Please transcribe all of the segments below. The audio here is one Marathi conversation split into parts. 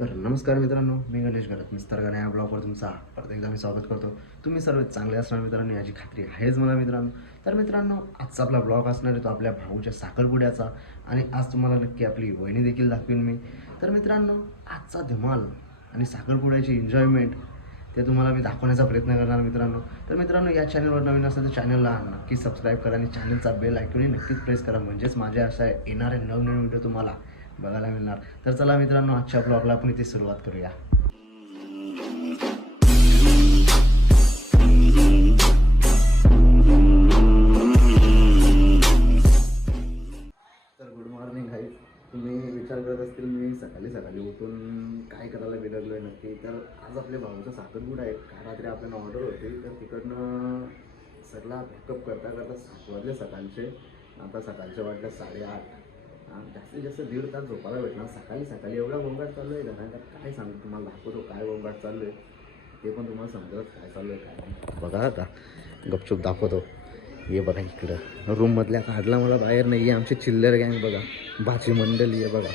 तर नमस्कार मित्रांनो, मी गणेश घरात मिस्टर गणे या ब्लॉगवर तुमचा परत एकदा मी स्वागत करतो. तुम्ही सर्व चांगले असणार मित्रांनो, याची खात्री आहेच मला मित्रांनो. तर मित्रांनो, आजचा आपला ब्लॉग असणार आहे तो आपल्या भाऊच्या साखरपुड्याचा. आणि आज तुम्हाला नक्की आपली वहिनी देखील दाखवीन मी. तर मित्रांनो, आजचा धमाल आणि साखरपुड्याची एन्जॉयमेंट ते तुम्हाला मी दाखवण्याचा प्रयत्न करणार मित्रांनो. तर मित्रांनो, या चॅनलवर नवीन असेल तर चॅनलला नक्की सबस्क्राईब करा आणि चॅनलचा बेल आयकॉनही नक्कीच प्रेस करा, म्हणजेच माझ्या अशा येणारे नवनवीन व्हिडिओ तुम्हाला बघायला मिळणार. तर चला मित्रांनो, आजच्या ब्लॉगला आपण इथे सुरुवात करूया. तर गुड मॉर्निंग गाईज. तुम्ही विचार करत असतील मी सकाळी सकाळी उठून काय करायला बिघडलो आहे नक्की. तर आज आपल्या भाऊचा साखरपुडा आहे. काल रात्री आपल्याला ऑर्डर होती, तर तिकडनं सगळा पॅकअप करता करता 7 वाजले सकाळचे. आता सकाळचे वाटलं 8:30. जास्तीत जास्त 1.5 तास झोपायला भेटणार. सकाळी सकाळी एवढा गोंगाट चालू आहे घरात, काय सांगतो तुम्हाला, दाखवतो काय गोंगाट चालू आहे ते पण तुम्हाला समजत काय चालू आहे काय नाही. बघा आता गपचूप दाखवतो. ये बघा इकडं रूममधल्या काढला मला बाहेर नाही. आमची चिल्लर गँग बघा, भाजी मंडळी आहे बघा.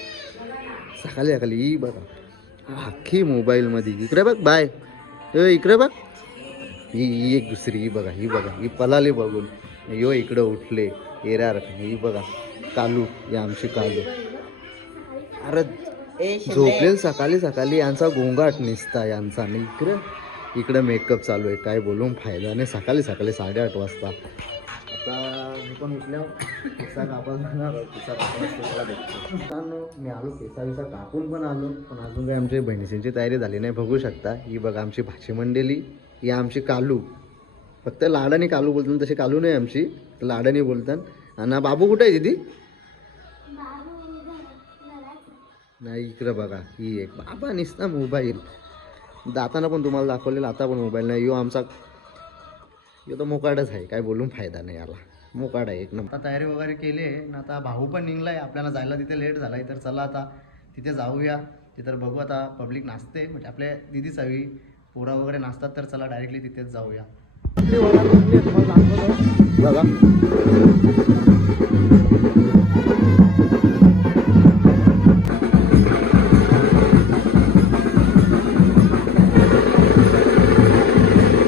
सकाळी सकाळी ही बघा अख्खी मोबाईलमध्ये. इकडे बघ बाय, इकडे बघ. ही एक दुसरी ही बघा, ही पलाली बघून. यो इकडं उठले येरार. ही बघा कालू, ही आमची कालू. अरे झोपलेल सकाळी सकाळी यांचा गोंगाट निसता यांचा. आणि इकडं मेकअप चालू आहे. काय बोलून फायदा नाही. सकाळी सकाळी 8:30 वाजता. आता मी पण उठल्यावर केसा कापायला मी आलो, केसा कापून पण आलो, पण अजून काही आमची बहिणीची तयारी झाली नाही. बघू शकता ही बघा आमची भाची मंडळी, ही आमची कालू. फक्त लाडाने कालू बोलतात, तशी कालू नाही आमची, लाडाने बोलतात. आणि बाबू कुठे आहे दीदी? नाही इकडं बघा ही एक बाबा निसता मोबाईल. दाताना पण तुम्हाला दाखवलेलं, आता पण मोबाईल नाही. यो आमचा यो तर मोकाडच आहे, काय बोलून फायदा नाही याला. मोकाड आहे एक नंबर. आता तयारी वगैरे केली आहे ना. आता भाऊ पण निघलाय, आपल्याला जायला तिथे लेट झालाय. तर चला आता तिथे जाऊया. तिथं बघू आता पब्लिक नाचते, म्हणजे आपल्या दिदीच हवी पोरा वगैरे नाचतात. तर चला डायरेक्टली तिथेच जाऊया. बघा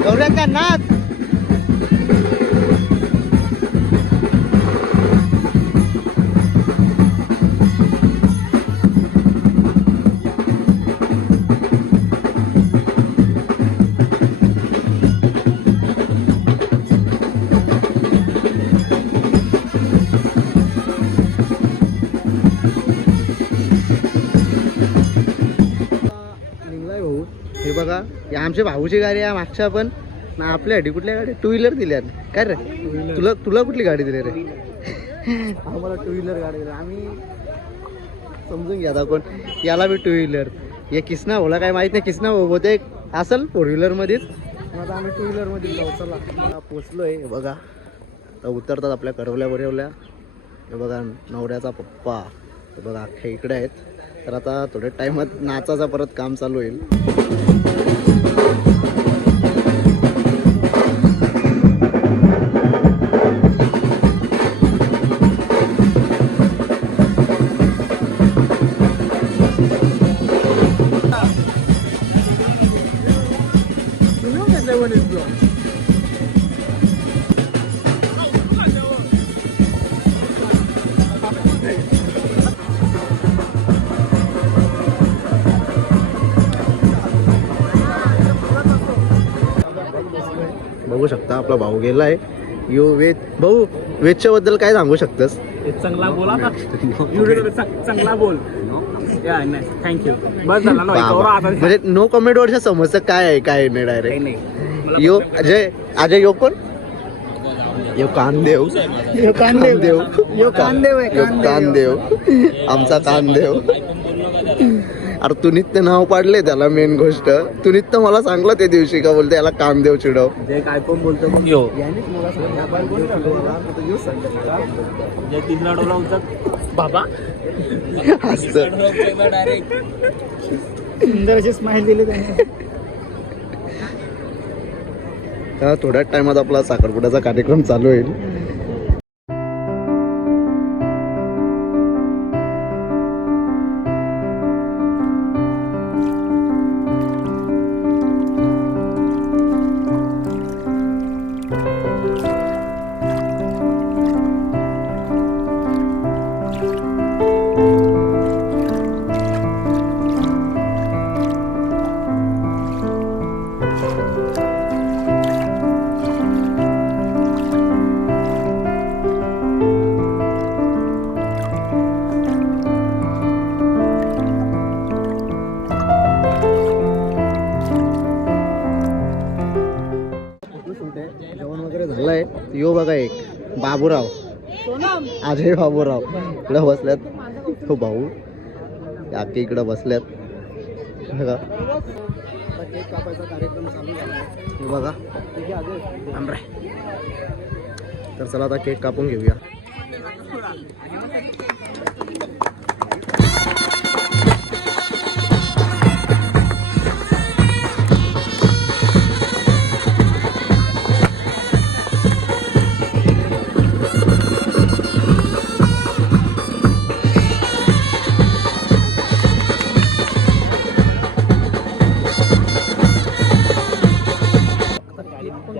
गौऱ्यांचा नाच. निघलाय भाऊ. हे बघा ही आमच्या भाऊची गाडी आहे. मागच्या पण ना आपल्यासाठी कुठल्या गाडी, 2 व्हीलर दिल्या काय रे? तुला कुठली गाडी दिली रे? आम्हाला 2 व्हीलर गाडी दिली. आम्ही समजून घ्या आता कोण. याला बी 2 व्हीलर. हे किसना होला काय माहित नाही. किसना होते असेल 4 व्हीलरमध्येच. आता आम्ही 2 व्हीलरमध्ये जाऊ. चला पोचलोय. बघा आता उतरतात आपल्या करवल्या. हे बघा नवऱ्याचा पप्पा. हे बघा अख्ख्या इकडे आहेत. तर आता थोड्या टाइमात नाचाचा परत काम चालू होईल. बघू शकता आपला भाऊ गेलाय. यो वेद भाऊ, वेदच्या बद्दल काय सांगू शकतस? चांगला बोला ना. चांगला बोल. थँक्यू. बस झाला ना. म्हणजे नो कमेंट वरच्या समस्या काय आहे काय नाही डायरेक्ट. यो अजय यो कोण? यो कानदेव. आमचा कानदेव. अरे तू नित्य नाव पाडले त्याला. मेन गोष्ट तू नित्य मला सांगलं त्या दिवशी का बोलते याला कानदेव चिडव. जे काय पण बोलतो तिसरा डोला उचल बाबा. सुंदर अशी स्माइल दिली त्याने. थोड्याच टायमात आपला साखरपुड्याचा कार्यक्रम चालू होईल. यो बघा एक बाबूराव, अजय बाबूराव इकडे बसल्यात. तो भाऊ आखे इकडे बसल्यात बघा. केक कापायचा कार्यक्रम चालू झाला हे बघा. तर चला आता केक कापून घेऊया.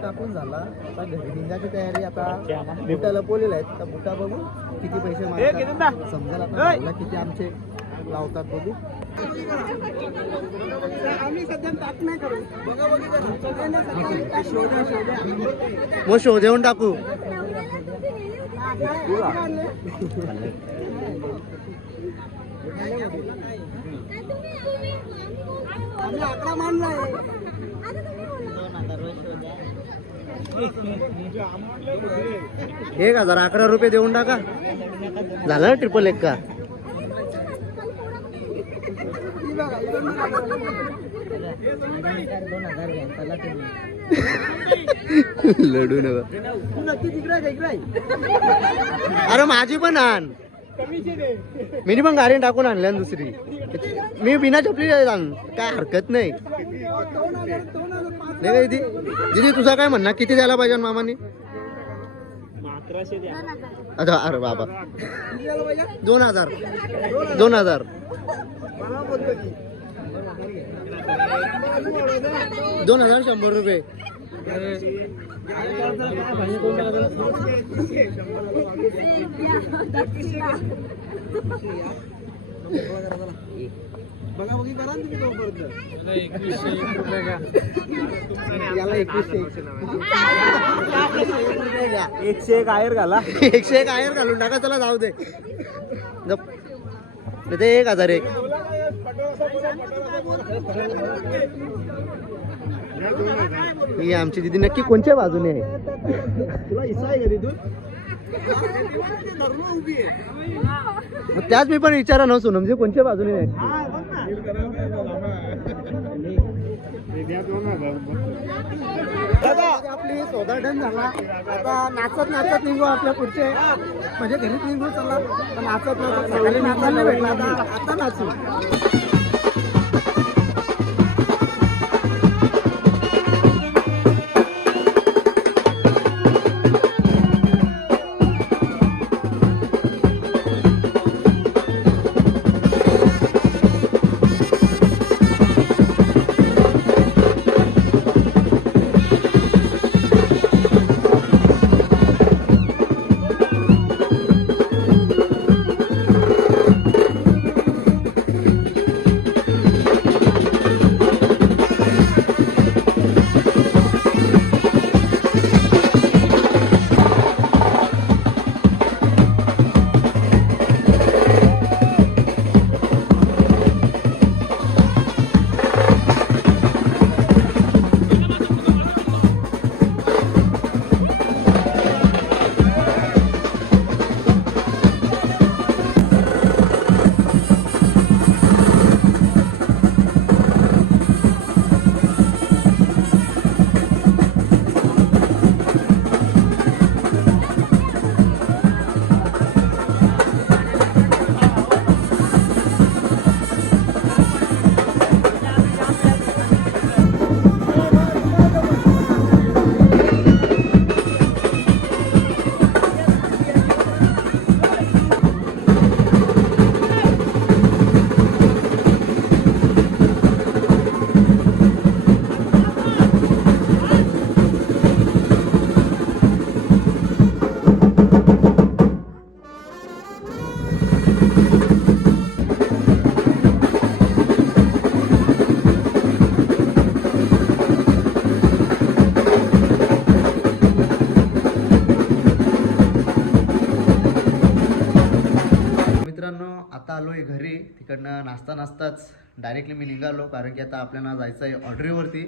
कापून झाला आता घरी निघायची तयारी. आता बुटाला पोलेला आहेत. आता बुटा बघू किती पैसे मागतात समजेल. आता भाऊला किती आमचे लावतात बघू. आम्ही सध्या टाक नाही करू. मग शो देऊन टाकू. आम्ही आकडा मानलाय. 1011 रुपये देऊन टाका. झालं ना 111 का. लडू नका. अरे माझी पण आण. मी पण गाडी टाकून आणल्या दुसरी. मी बिना चपली आण काय हरकत नाही. दीदी तुझा काय म्हणणं किती द्यायला पाहिजे मामानी. 1100 द्या. अच्छा अरे बाबा 2000 2000 2100 रुपये. बघा बघी करा तुम्ही तोपर्यंत. 2100 रुपये का याला 101 आयर घाला. 101 आयर घालून टाका. चला जाऊ दे. ते 1001. ही आमची दिदी नक्की कोणत्या बाजूने आहे. तुला इसा आहे का तिथून. त्याच मी पण विचारा नव्हतो म्हणजे कोणत्या बाजूने नाही. आपली सौदा डन झाला. आता नाचत नाचत निघू आपल्या पुढचे म्हणजे घरीच निघू. चला नाचत नाचत सकाळी नाचायला भेटला. आता नाचू. आता आलो आहे घरी. तिकडनं नाचताच डायरेक्टली मी निघालो कारण की आता आपल्याला जायचं आहे ऑर्डरीवरती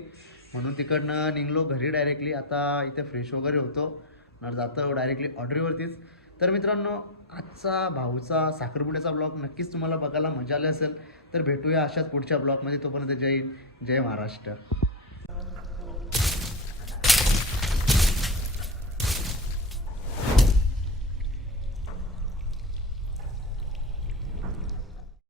म्हणून तिकडनं निघलो घरी डायरेक्टली. आता इथे फ्रेश वगैरे होतो ना जातं डायरेक्टली ऑर्डरीवरतीच. तर मित्रांनो, आजचा भाऊचा साखरपुड्याचा ब्लॉग नक्कीच तुम्हाला बघायला मजा आली असेल. तर भेटूया अशाच पुढच्या ब्लॉगमध्ये. तोपर्यंत जय हिंद, जय महाराष्ट्र.